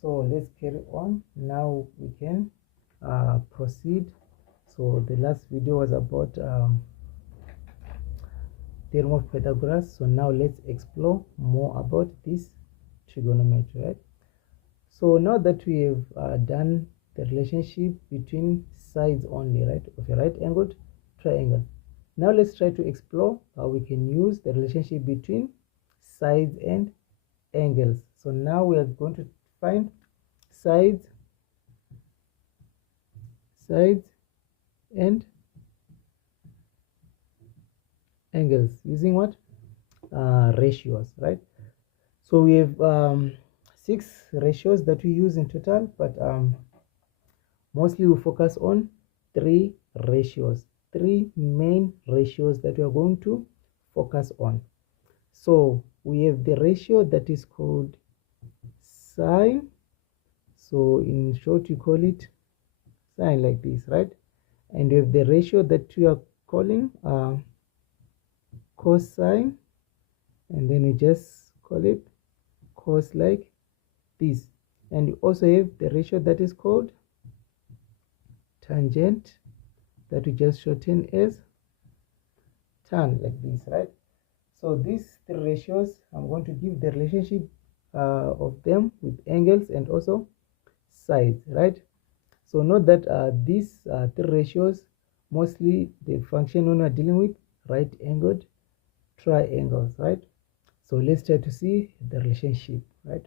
So let's carry on. Now we can proceed. So the last video was about theorem of Pythagoras. So now let's explore more about this trigonometry, right? So now that we have done the relationship between sides only, right, of a right angled triangle, now let's try to explore how we can use the relationship between sides and angles. So now we are going to find sides and angles using what? Ratios, right? So we have 6 ratios that we use in total, but mostly we focus on 3 ratios, 3 main ratios that we are going to focus on. So we have the ratio that is called sine. So in short, you call it sine, like this, right? And we have the ratio that we are calling cosine, and then we just call it cos, like this. And you also have the ratio that is called tangent, that we just shorten as tan, like this, right? So these 3 ratios, I'm going to give the relationship of them with angles and also sides, right? So note that these 3 ratios, mostly they function when we're dealing with right angled triangles, right? So let's try to see the relationship, right?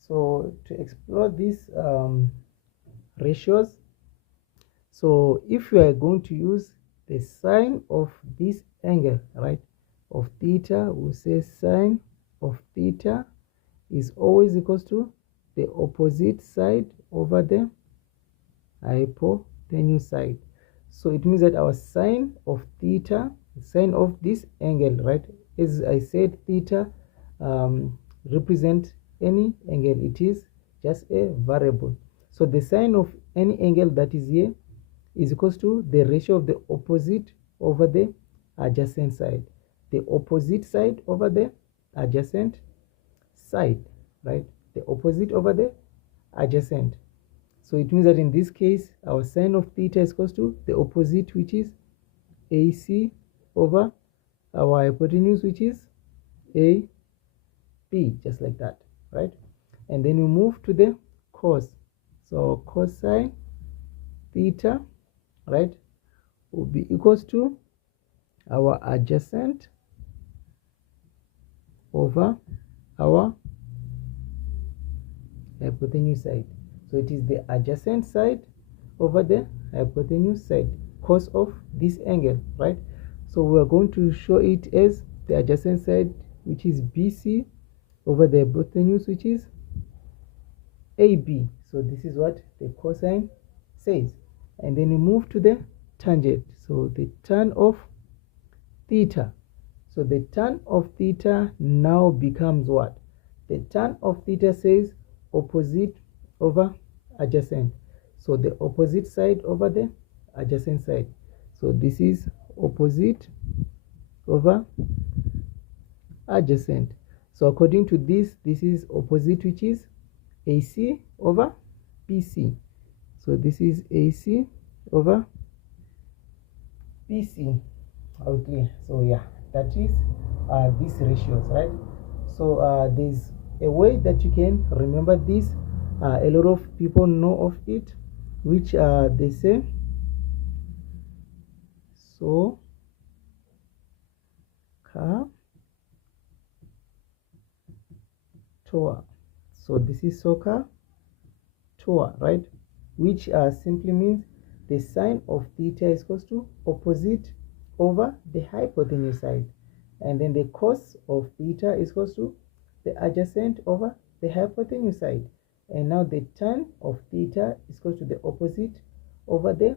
So to explore these ratios, so if we are going to use the sine of this angle, right, of theta, we say sine of theta is always equals to the opposite side over the hypotenuse side. So it means that our sine of theta, sine of this angle, right, as I said, theta represent any angle. It is just a variable. So the sine of any angle that is here is equals to the ratio of the opposite over the adjacent side. The opposite side over the adjacent side, right? The opposite over the adjacent. So it means that in this case, our sine of theta is equals to the opposite, which is AC, over our hypotenuse, which is AB, just like that, right? And then we move to the cos. So cosine theta, right, will be equals to our adjacent over our hypotenuse side. So it is the adjacent side over the hypotenuse side, cos of this angle, right? So we are going to show it as the adjacent side, which is BC, over the hypotenuse, which is AB. So this is what the cosine says. And then we move to the tangent. So the tan of theta. So the tan of theta now becomes what? The tan of theta says opposite over adjacent. So the opposite side over the adjacent side. So this is opposite over adjacent. So according to this is opposite, which is AC over BC. So this is AC over BC. Okay, so yeah, that is these ratios, right? So there's a way that you can remember this. A lot of people know of it, which they say so toa. So this is soka toa, right? Which simply means the sine of theta is equals to opposite over the hypotenuse side, and then the cos of theta is equals to the adjacent over the hypotenuse side. And now the tan of theta is equal to the opposite over the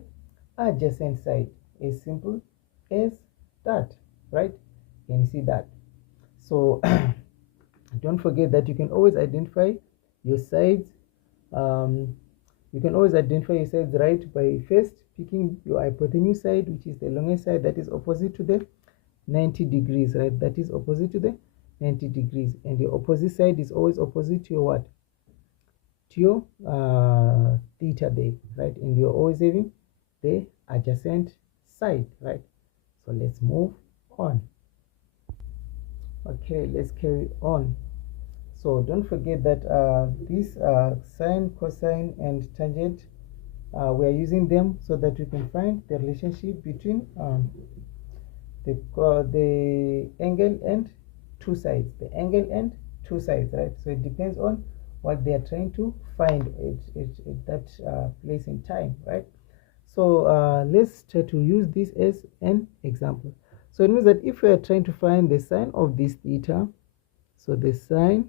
adjacent side. As simple as that, right? Can you see that? So don't forget that you can always identify your sides. You can always identify your sides, right, by first picking your hypotenuse side, which is the longest side, that is opposite to the 90 degrees, right? That is opposite to the 90 degrees, and your opposite side is always opposite to your what? To your theta there, right? And you're always having the adjacent side, right? So let's move on. Okay, let's carry on. So don't forget that these sine, cosine, and tangent, we are using them so that we can find the relationship between the angle and two sides. The angle and two sides, right? So it depends on what they are trying to find at that place in time, right? So let's try to use this as an example. So it means that if we are trying to find the sine of this theta, so the sine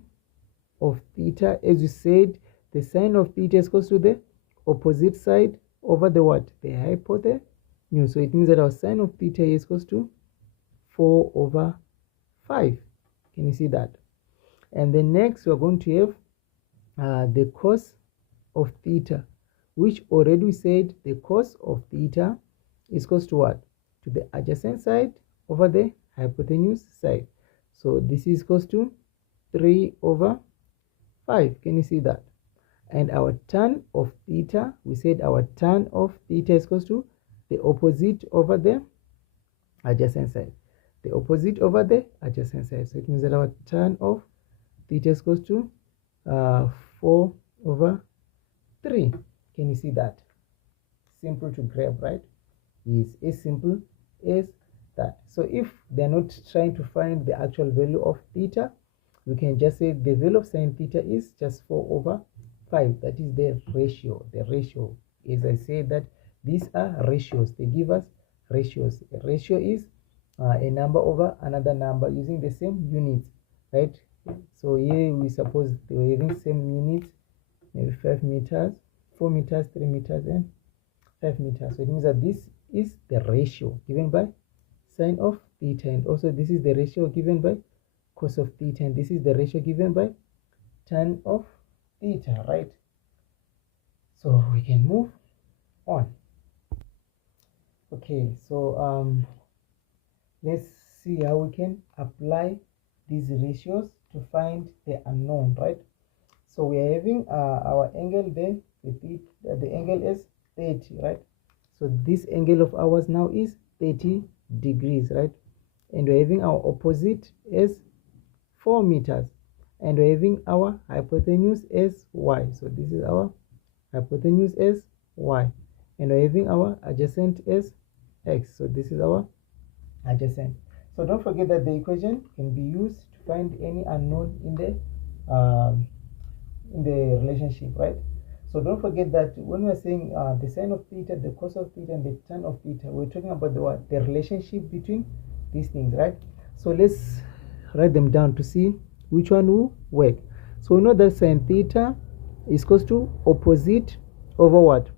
of theta, as you said, the sine of theta is equal to the opposite side over the what? The hypotenuse. So it means that our sine of theta is equal to 4 over 5. Can you see that? And then next we are going to have the cos of theta, which already we said the cos of theta is equal to what? To the adjacent side over the hypotenuse side. So this is equal to 3 over 5. Can you see that? And our tan of theta, we said our tan of theta is equal to the opposite over the adjacent side. The opposite over the adjacent side. So it means that our tan of theta is equal to 4 over 3. Can you see that? Simple to grab, right? It's as simple as that. So if they're not trying to find the actual value of theta, we can just say the value of sine theta is just 4 over 5. That is the ratio. The ratio, as I say, that these are ratios. They give us ratios. A ratio is a number over another number using the same units, right? So here we suppose they were having same units, maybe 5 meters, 4 meters, 3 meters, and 5 meters. So it means that this is the ratio given by sine of theta, and also this is the ratio given by cos of theta, and this is the ratio given by tan of theta, right? So we can move on. Okay, so let's see how we can apply these ratios to find the unknown, right? So we are having our angle there, the angle is 30, right? So this angle of ours now is 30 degrees, right? And we're having our opposite as 4 meters, and we're having our hypotenuse as y. So this is our hypotenuse as y, and we're having our adjacent as x. So this is our adjacent. So don't forget that the equation can be used to find any unknown in the relationship, right? So don't forget that when we're saying the sine of theta, the cos of theta, and the tan of theta, we're talking about the what? The relationship between these things, right? So let's write them down to see which one will work. So we know that sine theta is equal to opposite over what?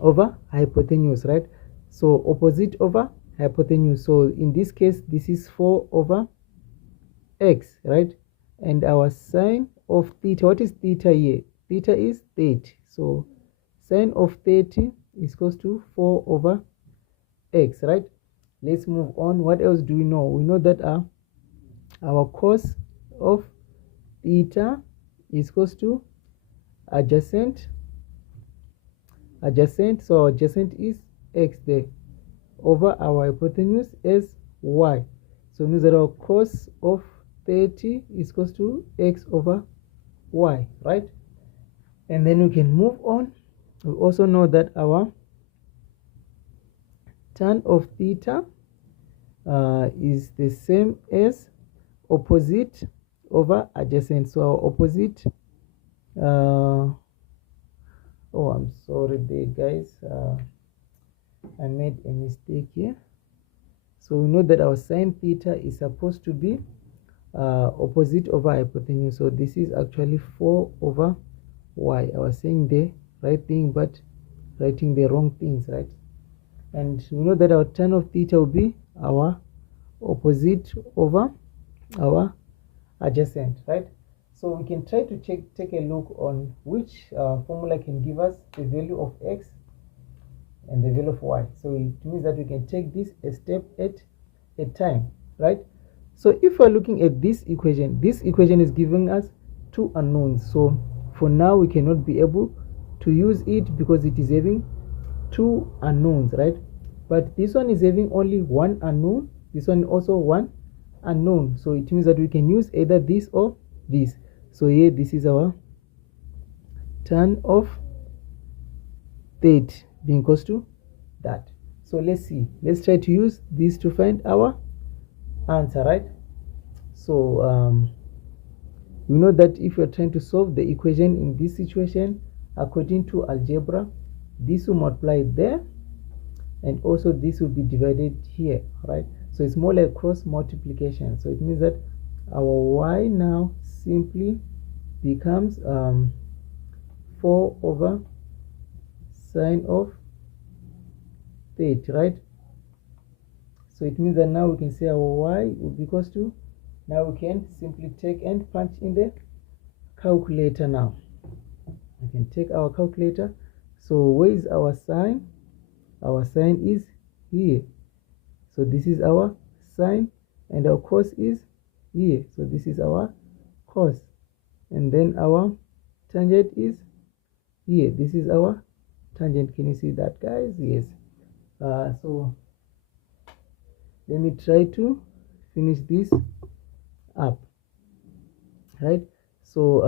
Over hypotenuse, right? So opposite over hypotenuse. So in this case, this is 4 over x, right? And our sine of theta, what is theta here? Theta is 30. So sine of 30 is equal to 4 over x, right? Let's move on. What else do we know? We know that our cos of theta is equal to adjacent. So adjacent is x there over our hypotenuse as y. So it means that our cos of 30 is equal to x over y, right? And then we can move on. We also know that our tan of theta is the same as opposite over adjacent. So our opposite, oh, I'm sorry there, guys. I made a mistake here. So we know that our sine theta is supposed to be opposite over hypotenuse. So this is actually 4 over y. I was saying the right thing, but writing the wrong things, right? And we know that our tan of theta will be our opposite over our adjacent, right? So we can try to take a look on which formula can give us the value of x and the value of y. So it means that we can take this a step at a time, right? So if we're looking at this equation is giving us two unknowns. So for now we cannot be able to use it because it is having two unknowns, right? But this one is having only one unknown, this one also one unknown. So it means that we can use either this or this. So here this is our tan of 30 being equals to that. So let's see, let's try to use this to find our answer, right? So we know that if you're trying to solve the equation in this situation according to algebra, this will multiply there and also this will be divided here, right? So it's more like cross multiplication. So it means that our y now simply becomes 4 over sine of 30, right? So it means that now we can say our y will be equals to, now we can simply take and punch in the calculator. Now we can take our calculator. So where is our sine? Our sine is here. So this is our sine, and our cos is here. So this is our cos, and then our tangent is here. This is our tangent. Can you see that, guys? Yes. So let me try to finish this up, right? So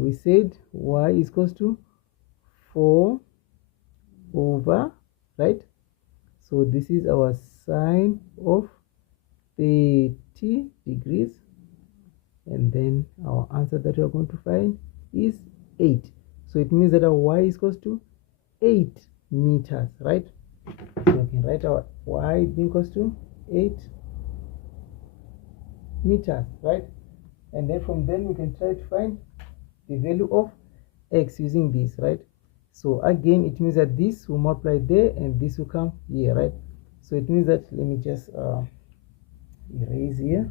we said y is equals to 4 over, right? So this is our sine of 30 degrees, and then our answer that we are going to find is 8. So it means that our y is equals to 8 meters, right? So we can write our y being equals to 8 meters, right? And then from then we can try to find the value of x using this, right? So again it means that this will multiply there and this will come here, right? So it means that, let me just erase here.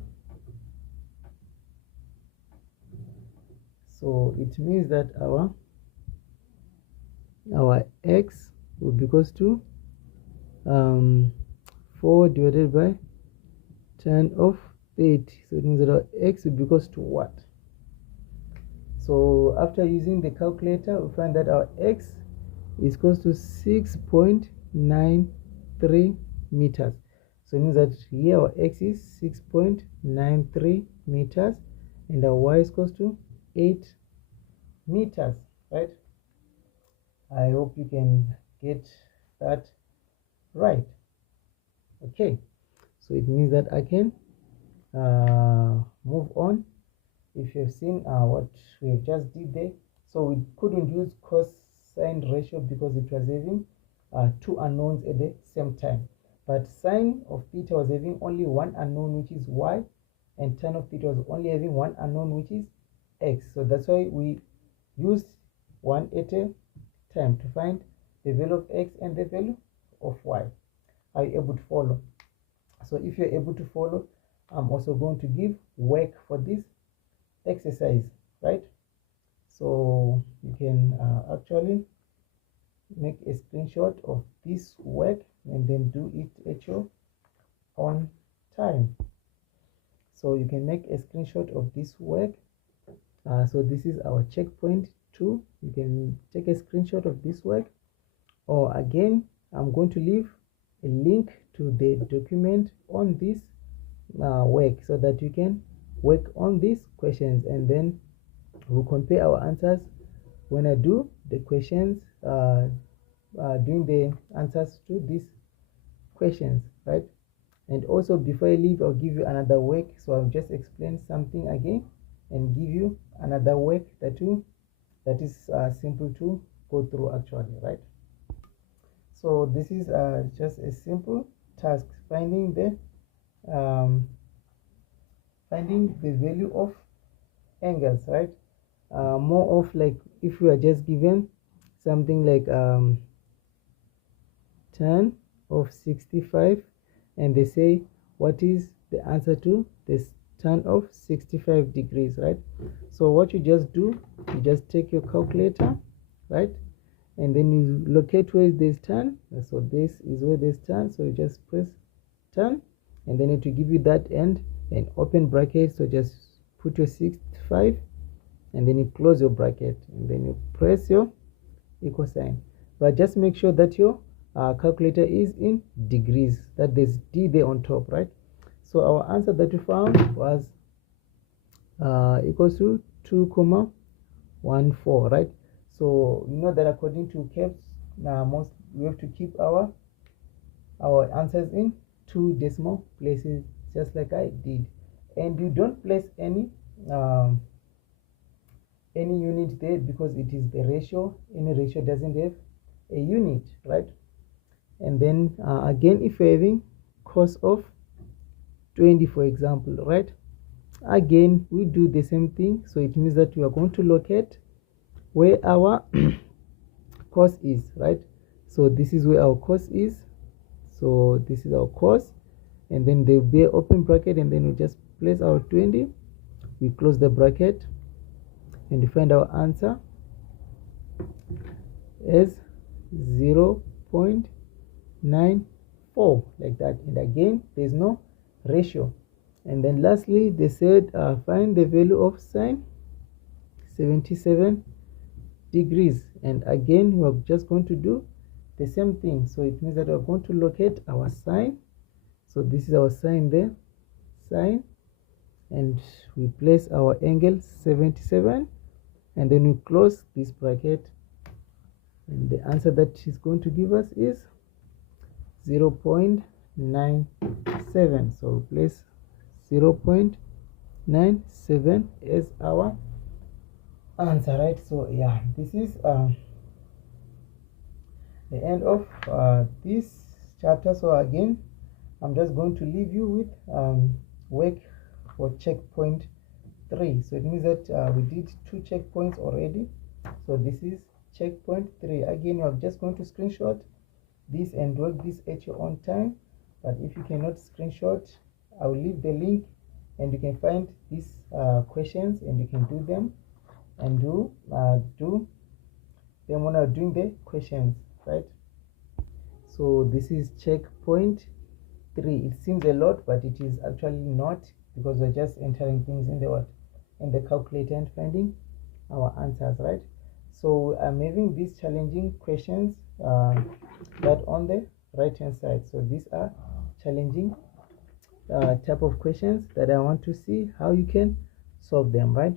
So it means that our x will be equals to 4 divided by tan of 30. So it means that our x will be equals to what? So after using the calculator, we find that our x is equals to 6.93 meters. So it means that here our x is 6.93 meters and our y is equals to 8 meters, right? I hope you can get that right. Okay, so it means that I can move on. If you've seen what we have just did there, so we couldn't use cosine ratio because it was having two unknowns at the same time. But sine of theta was having only one unknown, which is y, and tan of theta was only having one unknown, which is x. So that's why we used one at a time to find the value of x and the value of y. Are you able to follow? So if you're able to follow, I'm also going to give work for this exercise, right? So you can actually make a screenshot of this work and then do it at your own time. So you can make a screenshot of this work. So this is our checkpoint 2. You can take a screenshot of this work, or again I'm going to leave a link to the document on this work so that you can work on these questions, and then we'll compare our answers when I do the questions, doing the answers to these questions, right? And also before I leave, I'll give you another work. So I'll just explain something again and give you another work that is simple to go through actually, right? So this is just a simple task, finding the value of angles, right? More of like if we are just given something like tan of 65 and they say what is the answer to this tan of 65 degrees, right? So what you just do, you just take your calculator, right, and then you locate where this tan. So this is where this tan, so you just press tan and then it will give you that, and and open bracket. So just put your 65 and then you close your bracket and then you press your equal sign, but just make sure that your calculator is in degrees, that there's D there on top, right? So our answer that we found was equals to 2,14, right? So you know that according to caps, most we have to keep our answers in 2 decimal places, just like I did, and you don't place any unit there because it is the ratio. Any ratio doesn't have a unit, right? And then again, if you're having cos of 20, for example, right, again we do the same thing. So it means that we are going to locate where our cos is, right? So this is where our cos is, so this is our cos, and then there will be an open bracket, and then we just place our 20, we close the bracket, and we find our answer as 0.94, like that. And again, there's no ratio. And then lastly, they said find the value of sine 77 degrees, and again we're just going to do the same thing. So it means that we're going to locate our sine. So this is our sine there, sine, and we place our angle 77, and then we close this bracket, and the answer that is going to give us is 0.97. So we place 0.97 as our answer, right? So yeah, this is the end of this chapter. So again, I'm just going to leave you with work for checkpoint 3. So it means that we did 2 checkpoints already. So this is checkpoint 3. Again, you are just going to screenshot this and work this at your own time. But if you cannot screenshot, I will leave the link, and you can find these questions, and you can do them and do them when I'm doing the questions, right? So this is checkpoint 3. It seems a lot, but it is actually not, because we're just entering things in the calculator and finding our answers, right? So I'm having these challenging questions that on the right hand side. So these are challenging type of questions that I want to see how you can solve them, right?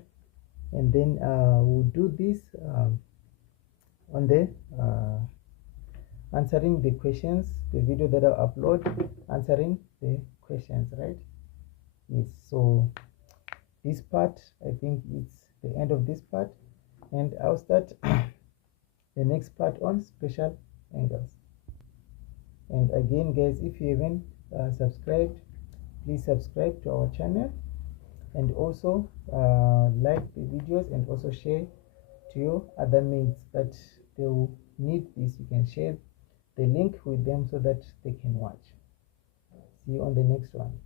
And then we'll do this on the answering the questions, the video that I upload answering the questions, right? Yes. So this part, I think it's the end of this part, and I'll start the next part on special angles. And again, guys, if you haven't subscribed, please subscribe to our channel, and also like the videos, and also share to your other mates that they will need this. You can share the link with them so that they can watch. See you on the next one.